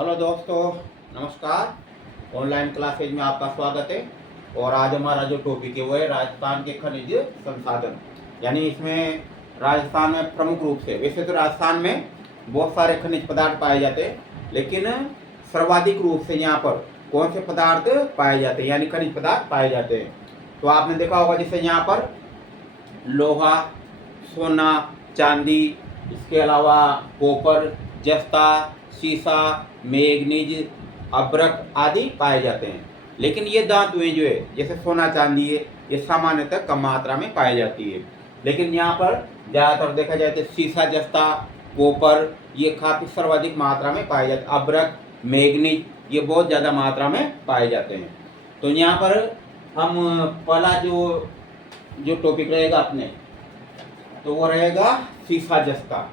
Hello दोस्तों, नमस्कार। Online classes में आपका स्वागत है। और आज हमारा जो टॉपिक है वो है राजस्थान के खनिज संसाधन। यानी इसमें राजस्थान में प्रमुख रूप से, वैसे तो राजस्थान में बहुत सारे खनिज पदार्थ पाए जाते हैं, लेकिन सर्वाधिक रूप से यहाँ पर कौन से पदार्थ पाए जाते हैं, यानी खनिज पदार्थ पाए जाते हैं। तो आपने देखा होगा जैसे यहाँ पर लोहा, सोना, चांदी, इसके अलावा कॉपर, जस्ता, सीसा, मैग्नीज, अभ्रक आदि पाए जाते हैं। लेकिन ये धातुएं जो है जैसे सोना चांदी है, ये सामान्यतः कम मात्रा में पाई जाती है। लेकिन यहाँ पर ज़्यादातर देखा जाए तो सीसा, जस्ता, कॉपर ये काफ़ी सर्वाधिक मात्रा में पाए जाते हैं। अभ्रक, मैग्नीज ये बहुत ज़्यादा मात्रा में पाए जाते हैं। तो यहाँ पर हम पहला जो टॉपिक रहेगा अपने, तो वो रहेगा सीसा जस्ता।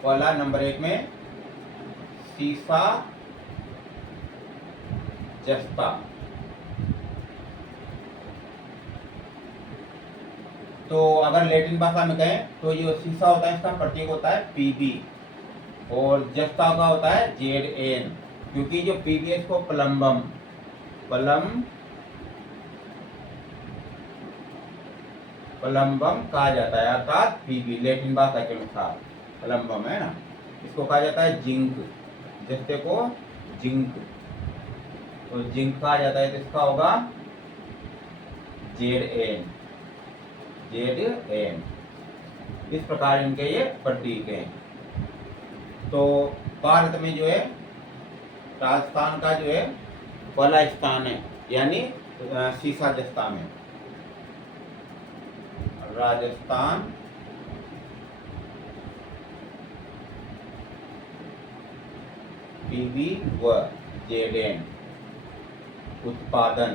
पहला नंबर 1 में सीसा जस्ता। तो अगर लैटिन भाषा में कहें तो ये सीसा होता है, इसका प्रतीक होता है पीबी, और जस्ता का होता है जेड क्योंकि जो पीबी है इसको प्लम्बम कहा जाता है, अर्थात पीबी लैटिन भाषा के अनुसार प्लम्बम है ना। इसको कहा जाता है जिंक, जस्ते को जिंक, तो जिंक कहा जाता है, तो इसका होगा जेड एन। इस प्रकार इनके ये प्रतीक हैं। तो भारत में जो है राजस्थान का जो है पहला स्थान है, यानी सीसा जस्ता में राजस्थान पीबी व जेड उत्पादन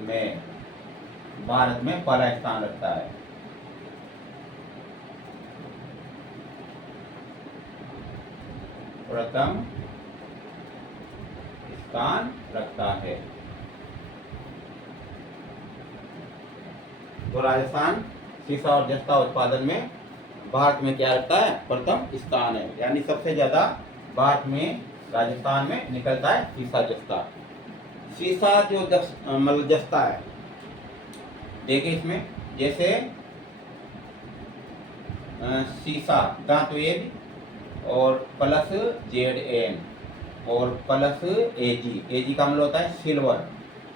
में भारत में पहला स्थान रखता है। प्रथम स्थान रखता है। तो राजस्थान सीसा और जस्ता उत्पादन में भारत में क्या रखता है? प्रथम स्थान है, यानी सबसे ज्यादा भारत में राजस्थान में निकलता है सीसा जस्ता। सीसा जो मतलब जस्ता है, देखिए इसमें जैसे सीसा धातु एज और प्लस जेड एन और प्लस एजी का मतलब होता है सिल्वर,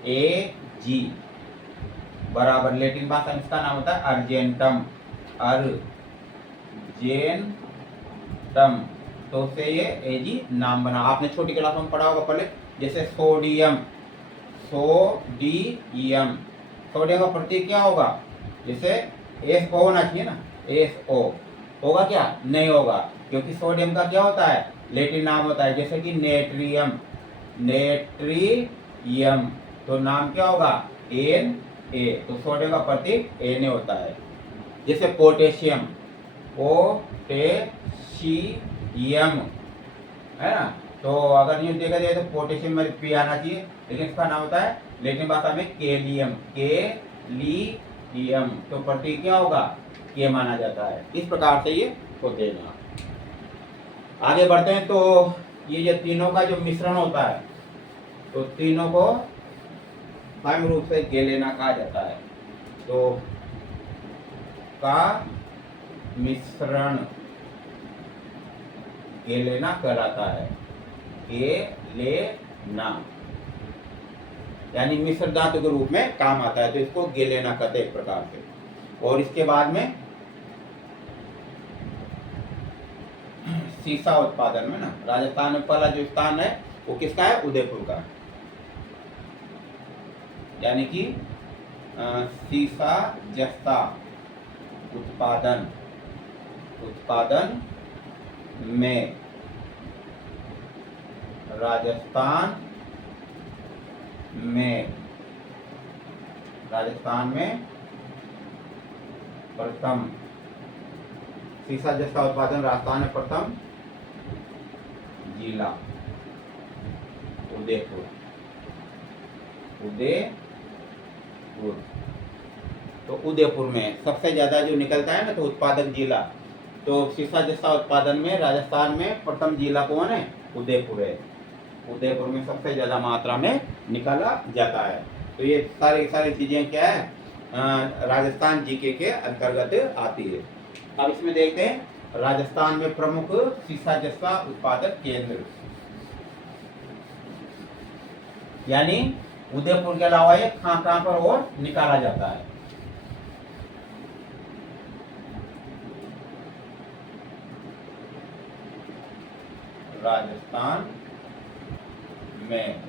एजी बराबर लैटिन भाषा में इसका नाम होता है अर्जेंटम, तो से ये एजी नाम बना। आपने छोटी क्लास में पढ़ा होगा पहले, जैसे सोडियम सोडियम का प्रतीक क्या होगा? जैसे एस ओ होना चाहिए ना, एस ओ होगा क्या? नहीं होगा, क्योंकि सोडियम का क्या होता है? लैटिन नाम होता है। जैसे कि नेट्रियम तो नाम क्या होगा? एन ए, तो सोडियम का प्रतीक एन ए होता है। जैसे पोटेशियम है ना, तो अगर ये देखा जाए तो पोटेशियम में पी आना चाहिए, लेकिन इसका नाम होता है लैटिन भाषा में केलियम, तो प्रतीक क्या होगा? के माना जाता है। इस प्रकार से ये होते हैं। आगे बढ़ते हैं, तो ये जो तीनों का जो मिश्रण होता है, तो तीनों को सम रूप से गेलेना कहा जाता है। तो का मिश्रण गेलेना कहलाता है। गेलेना यानी मिश्र धातु के रूप में काम आता है, तो इसको गेलेना कहते हैं एक प्रकार से। और इसके बाद में सीसा उत्पादन में ना राजस्थान में पहला जो स्थान है वो किसका है? उदयपुर का। यानी कि सीसा जस्ता उत्पादन में राजस्थान में प्रथम सीसा जस्ता उत्पादन राजस्थान में प्रथम जिला उदयपुर। तो उदयपुर में सबसे ज्यादा जो निकलता है ना, तो उत्पादक जिला तो शीशा जस्ता उत्पादन में राजस्थान में प्रथम जिला कौन है? उदयपुर है। उदयपुर में सबसे ज्यादा मात्रा में निकाला जाता है। तो ये सारी सारी चीजें क्या है, राजस्थान जीके के अंतर्गत आती है। अब इसमें देखते हैं राजस्थान में प्रमुख शीशा जस्ता उत्पादक केंद्र, यानी उदयपुर के अलावा ये कहां पर और निकाला जाता है। राजस्थान में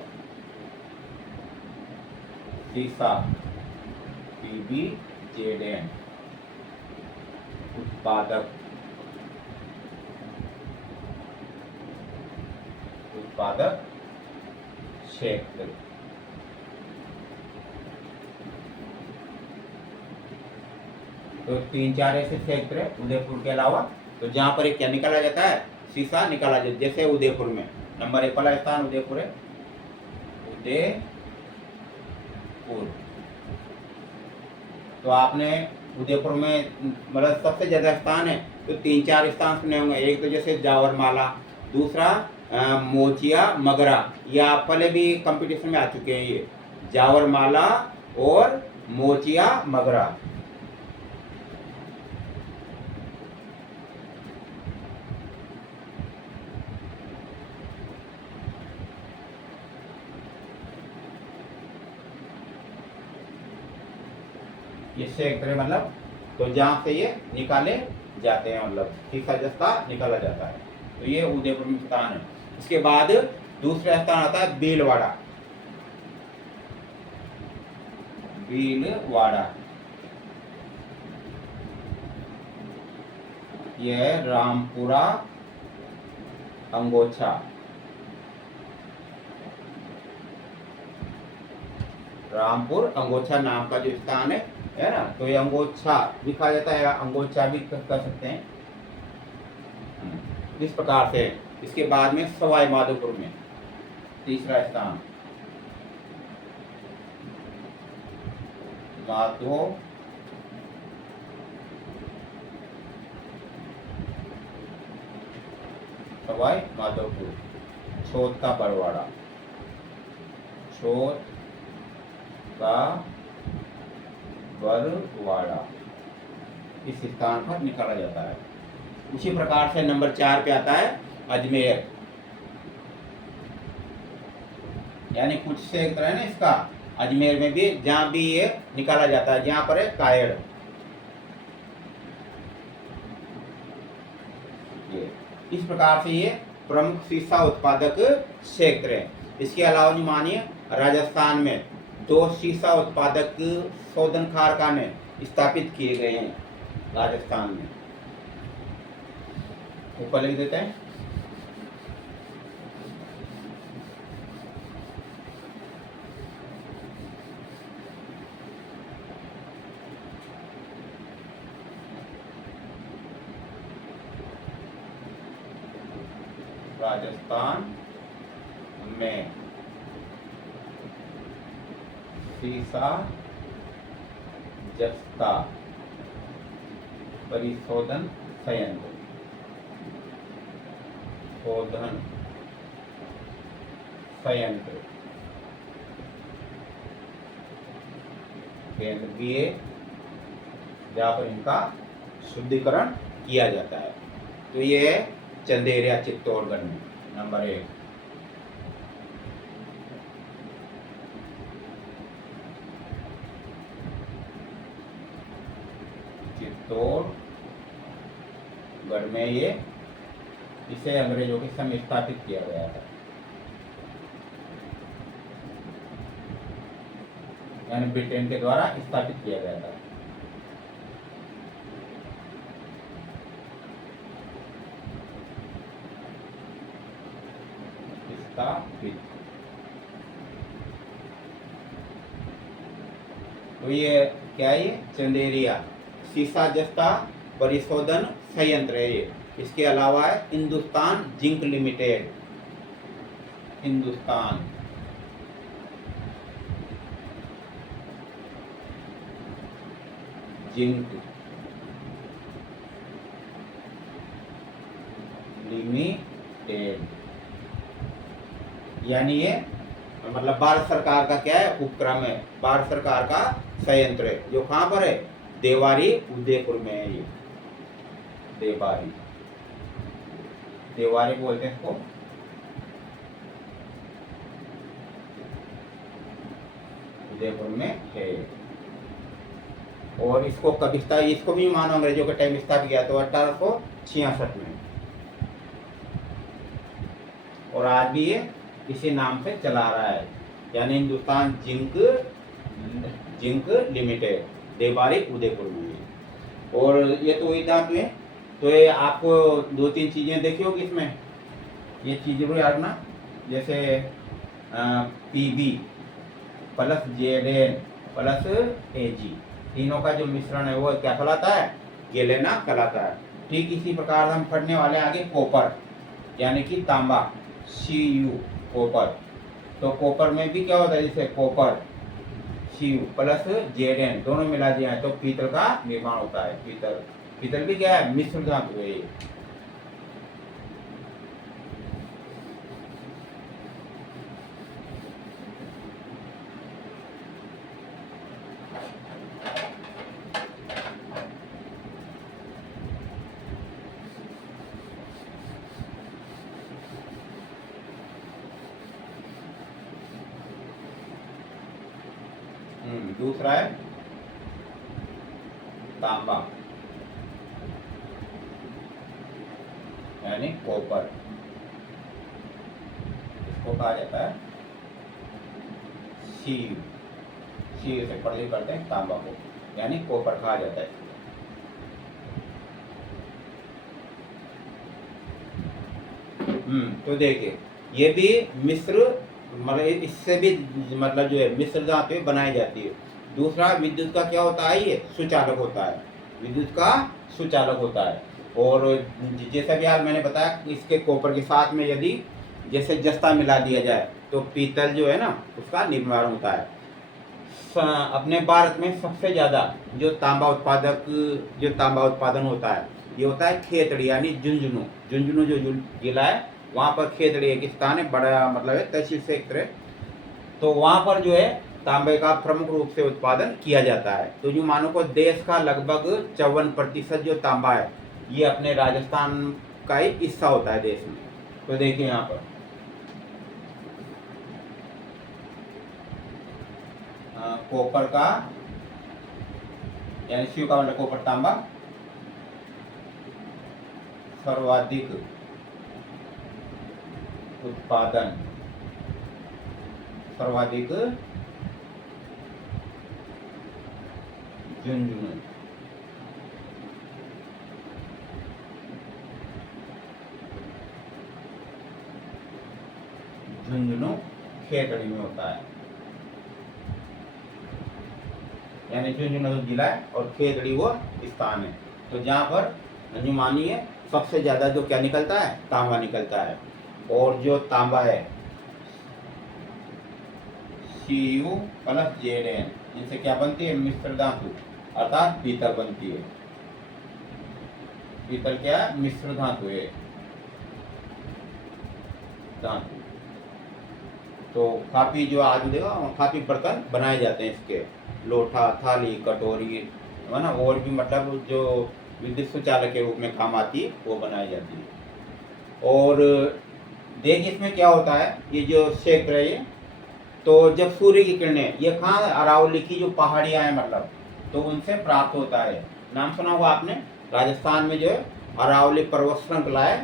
शीशा PBZN उत्पादक क्षेत्र। तो 3-4 ऐसे क्षेत्र है उदयपुर के अलावा, तो जहां पर एक क्या निकाला जाता है? शीशा निकाला जाता है। जैसे उदयपुर में नंबर 1 वाला स्थान उदयपुर है, उदयपुर। तो आपने उदयपुर में मतलब सबसे ज्यादा स्थान है तो 3-4 स्थान सुने होंगे। एक तो जैसे जावरमाला, दूसरा मोचिया मगरा, ये आप पहले भी कंपटीशन में आ चुके हैं, ये जावरमाला और मोचिया मगरा। ये क्षेत्र मतलब तो जहां से ये निकाले जाते हैं, मतलब शीशा जस्ता निकाला जाता है। तो ये उदयपुर में स्थान है। इसके बाद दूसरा स्थान आता है भीलवाड़ा। भीलवाड़ा यह रामपुरा अंगोछा, रामपुर अंगोछा नाम का जो स्थान है ना, तो ये अंगोछा लिखा जाता है, अंगोछा भी कर सकते हैं इस प्रकार से। इसके बाद में सवाई माधोपुर में तीसरा स्थान, सवाई माधोपुर, छोट का बरवाड़ा, छोट का बरवाड़ा, इस स्थान पर निकाला जाता है। उसी प्रकार से नंबर 4 पे आता है अजमेर, यानी कुछ क्षेत्र है ना इसका, अजमेर में भी जहां भी ये निकाला जाता है, जहां पर है कायड़। ये इस प्रकार से ये प्रमुख शीशा उत्पादक क्षेत्र है। इसके अलावा जो मानिए राजस्थान में 2 शीशा उत्पादक शोधन कारखाने स्थापित किए गए हैं राजस्थान में। ऊपर लिख देते हैं। राजस्थान में शीशा जस्ता परिशोधन संयंत्र, शोधन संयंत्र केंद्रीय, जहाँ पर इनका शुद्धिकरण किया जाता है। तो ये है चंदेरिया चित्तौड़गढ़ में नंबर 1। चित्तौड़गढ़ में ये इसे अंग्रेजों के समय स्थापित किया गया था, यानी ब्रिटेन के द्वारा स्थापित किया गया था। तो ये क्या है? ये चंदेरिया शीशा जस्ता परिशोधन संयंत्र है ये। इसके अलावा है Hindustan zinc limited, Hindustan zinc limited, यानी ये मतलब भारत सरकार का क्या है, उपक्रम है, भारत सरकार का संयंत्र है, जो कहाँ पर है, देवारी उदयपुर में है। ये देवारी, देवारी बोलते हैं इसको, उदयपुर में है। और इसको कभी इसको भी मानो अंग्रेजों के टाइम स्थापित किया तो 1866 में, और आज भी ये इसी नाम से चला रहा है, यानी हिंदुस्तान जिंक लिमिटेड, देवारी उदयपुर में। और ये तो वही धातु है। तो ये आपको 2-3 चीजें देखी होगी इसमें, ये चीजें भी याद ना, जैसे PB plus Zn plus Ag, तीनों का जो मिश्रण है वो क्या कहलाता है, गेलेना कहलाता है। ठीक इसी प्रकार हम पढ़ने वाले आगे कॉपर, यानी कि तांबा, Cu कॉपर। तो कॉपर में भी क्या होता है, जैसे कॉपर Cu प्लस Zn दोनों मिला दिया है तो पीतल का निर्माण होता है। पीतल भी क्या है, मिश्र धातु है। दूसरा है तांबा, यानी कॉपर, इसको कहा जाता है Cu से प्रयोग करते हैं तांबा को, यानी कॉपर कहा जाता है। तो देखिए ये भी मिश्र, मतलब इससे भी मतलब जो है मिश्र धातु बनाई जाती है। दूसरा विद्युत का क्या होता है, ये सुचालक होता है, विद्युत का सुचालक होता है। और जैसा कि आज मैंने बताया, इसके कॉपर के साथ में यदि जैसे जस्ता मिला दिया जाए तो पीतल जो है ना उसका निर्माण होता है। अपने भारत में सबसे ज़्यादा जो तांबा उत्पादन होता है ये होता है खेतड़ी, यानी झुंझुनू जो जिला है वहाँ पर खेतड़ी एक स्थान है, बड़ा मतलब है तहसील क्षेत्र है। तो वहाँ पर जो है तांबे का प्रमुख रूप से उत्पादन किया जाता है। तो जो मानो को देश का लगभग 54% जो तांबा है ये अपने राजस्थान का ही हिस्सा होता है देश में। तो देखिए यहाँ पर कॉपर का, यानी Cu का मतलब कॉपर तांबा सर्वाधिक उत्पादन, सर्वाधिक झुंझुनू, खेतड़ी में होता है, यानी झुंझुनू जिला है और खेतड़ी वो स्थान है। तो जहाँ पर जो मानिए सबसे ज्यादा जो क्या निकलता है, तांबा निकलता है। और जो तांबा है Cu प्लस Zn, जिनसे क्या बनती है, मिश्र धातु अर्थात पीतल बनती है। पीतल क्या है, मिश्र धातु है, धातु। तो काफी जो आज देखा काफी बर्तन बनाए जाते हैं इसके, लोटा, थाली, कटोरी है ना, और भी मतलब जो विद्युत सुचालक के रूप में काम आती है वो बनाई जाती है। और देखिए इसमें क्या होता है, ये जो क्षेत्र है ये, तो जब सूर्य की किरणें ये कहाँ, अरावली की जो पहाड़ियाँ हैं मतलब, तो उनसे प्राप्त होता है। नाम सुना होगा आपने, राजस्थान में जो है अरावली पर्वत श्रृंखला है,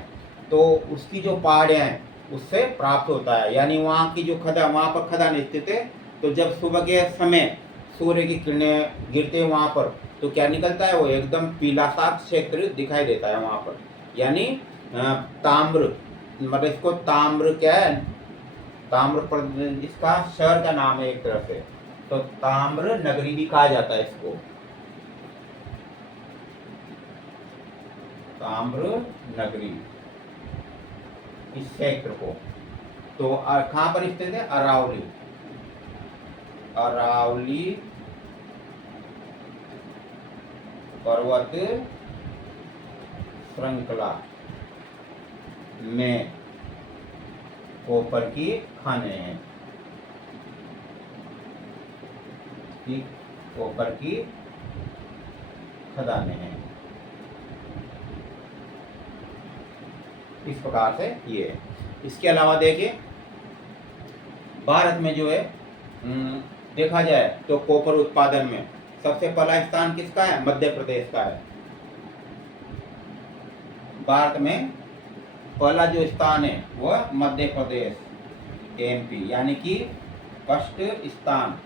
तो उसकी जो पहाड़ियाँ हैं उससे प्राप्त होता है। यानी वहाँ की जो वहाँ पर खदान स्थित है, तो जब सुबह के समय सूर्य की किरणें गिरते हैं वहाँ पर तो क्या निकलता है, वो एकदम पीला सा क्षेत्र दिखाई देता है वहाँ पर। यानी ताम्र, मतलब इसको ताम्र क्या है, ताम्र इसका शहर का नाम है एक तरह से, तो ताम्र नगरी भी कहा जाता है इसको, ताम्र नगरी इस क्षेत्र को। तो कहाँ पर स्थित है, अरावली, अरावली पर्वत श्रृंखला में कॉपर की खाने हैं। ठीक, कॉपर की खदानें हैं। इस प्रकार से ये है। इसके अलावा देखिए भारत में जो है देखा जाए तो कॉपर उत्पादन में सबसे पहला स्थान किसका है? मध्य प्रदेश का है। भारत में पहला जो स्थान है वह मध्य प्रदेश एमपी, यानी कि फर्स्ट स्थान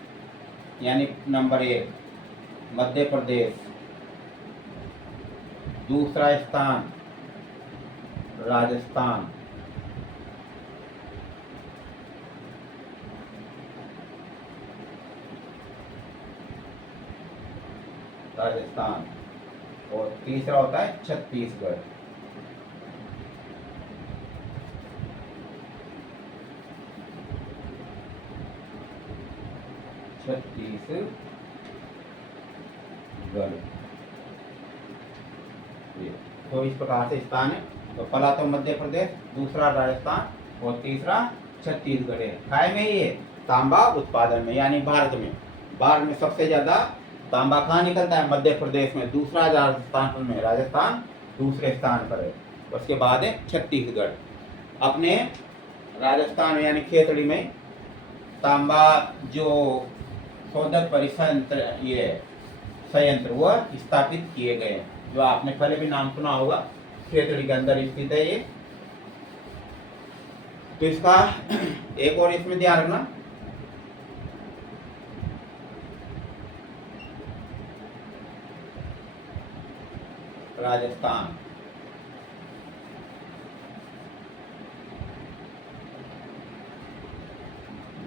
यानी नंबर 1 मध्य प्रदेश। दूसरा स्थान राजस्थान। राजस्थान और तीसरा होता है छत्तीसगढ़। छत्तीसगढ़ तो इस प्रकार से स्थान है। तो पहला तो मध्य प्रदेश, दूसरा राजस्थान और तीसरा छत्तीसगढ़ है। काय में ही है? तांबा उत्पादन में, यानी भारत में सबसे ज्यादा तांबा कहाँ निकलता है? मध्य प्रदेश में। दूसरा राजस्थान में, राजस्थान दूसरे स्थान पर है। उसके बाद है छत्तीसगढ़। अपने राजस्थान यानी खेतड़ी में तांबा जो शोधक परिसंत्र ये संयंत्र वह स्थापित किए गए, जो आपने पहले भी नाम सुना होगा, खेतड़ी के अंदर स्थित है ये। तो इसका एक और इसमें ध्यान रखना, राजस्थान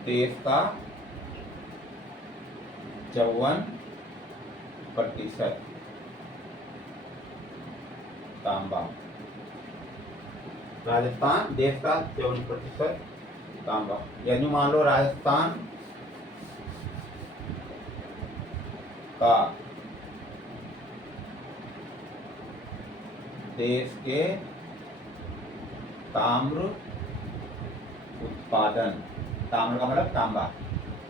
देश का 54% तांबा। राजस्थान देश का 54% तांबा, यानी मान लो राजस्थान का देश के ताम्र उत्पादन, ताम्र का मतलब तांबा,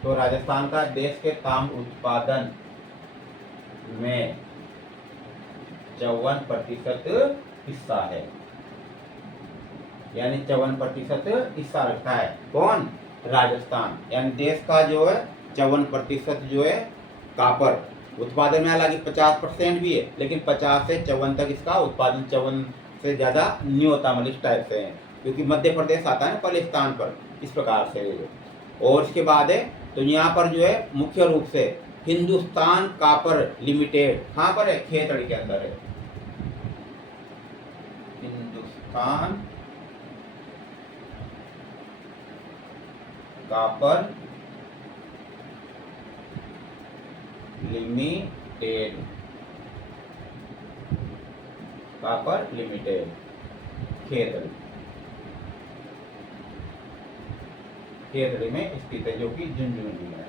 तो राजस्थान का देश के ताम्र उत्पादन में 54% हिस्सा है, यानी 54% हिस्सा रखता है। कौन? राजस्थान। यानी देश का जो है 54% जो है कॉपर उत्पादन में, हालांकि 50% भी है, लेकिन 50 से 54 तक इसका उत्पादन 54 से ज्यादा नहीं होता, मतलब इस टाइप से है, क्योंकि मध्य प्रदेश आता है पहले स्थान पर, इस प्रकार से। और इसके बाद है तो यहाँ पर जो है मुख्य रूप से हिंदुस्तान कॉपर लिमिटेड कहाँ पर है? खेतड़ी के अंदर है। Hindustan copper limited, copper limited Khetri, Khetri में स्थित है, जो कि झुंझुनू में है।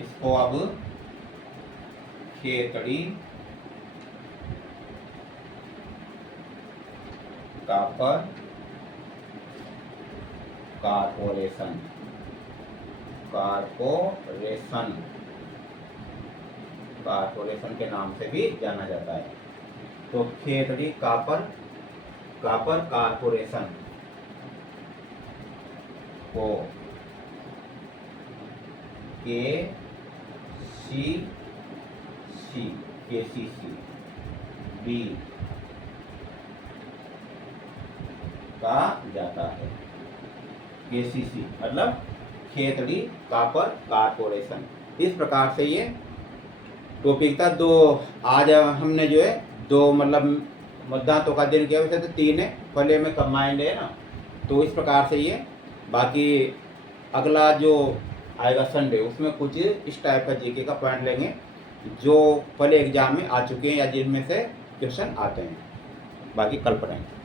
इसको अब खेतड़ी कॉपर कारपोरेशन, कारपोरेशन के नाम से भी जाना जाता है। तो खेतड़ी कॉपर कारपोरेशन को KCC बी कहा जाता है। KCC मतलब खेतड़ी कॉपर कारपोरेशन। इस प्रकार से ये टॉपिक था। दो आज हमने जो है दो मतलब मतदातों का दिन किया, वैसे तो 3 है, पहले में कंबाइंड है ना, तो इस प्रकार से ये। बाकी अगला जो आएगा संडे, उसमें कुछ इस टाइप का जीके का पॉइंट लेंगे जो पहले एग्जाम में आ चुके हैं या जिनमें से क्वेश्चन आते हैं। बाकी कल पढ़ेंगे।